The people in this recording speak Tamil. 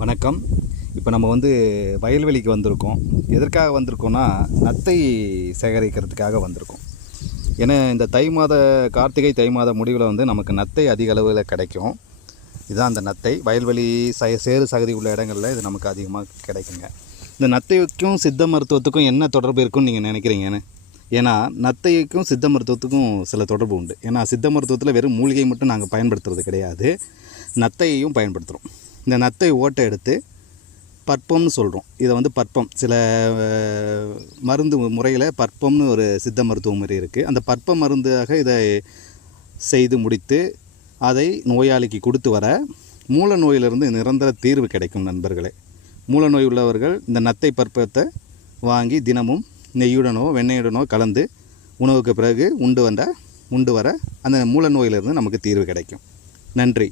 வணக்கம். இப்போ நம்ம வந்து வயல்வெளிக்கு வந்திருக்கோம். எதற்காக வந்திருக்கோம்னா நத்தை சேகரிக்கிறதுக்காக வந்திருக்கோம். ஏன்னா இந்த தை மாத கார்த்திகை தை மாத முடிவில் வந்து நமக்கு நத்தை அதிக அளவில் கிடைக்கும். இதுதான் அந்த நத்தை. வயல்வெளி ச சேறு சகதி உள்ள இடங்களில் இது நமக்கு அதிகமாக கிடைக்குங்க. இந்த நத்தைக்கும் சித்த மருத்துவத்துக்கும் என்ன தொடர்பு இருக்குன்னு நீங்கள் நினைக்கிறீங்கன்னு ஏன்னா நத்தைக்கும் சித்த மருத்துவத்துக்கும் சில தொடர்பு உண்டு. ஏன்னா சித்த மருத்துவத்தில் வெறும் மூலிகை மட்டும் நாங்கள் பயன்படுத்துறது கிடையாது. நத்தையையும் பயன்படுத்துகிறோம் இந்த நத்தை ஓட்டை எடுத்து பற்பம்னு சொல்கிறோம் இதை வந்து பற்பம். சில மருந்து முறையில் பற்பம்னு ஒரு சித்த மருத்துவ முறை இருக்குது அந்த பற்ப மருந்தாக இதை செய்து முடித்து அதை நோயாளிக்கு கொடுத்து வர மூல நோயிலிருந்து நிரந்தர தீர்வு கிடைக்கும் நண்பர்களே. மூல நோய் உள்ளவர்கள் இந்த நத்தை பற்பத்தை வாங்கி தினமும் நெய்யுடனோ வெண்ணெயுடனோ கலந்து உணவுக்கு பிறகு உண்டு வந்த உண்டு வர அந்த மூல நோயிலிருந்து நமக்கு தீர்வு கிடைக்கும். நன்றி.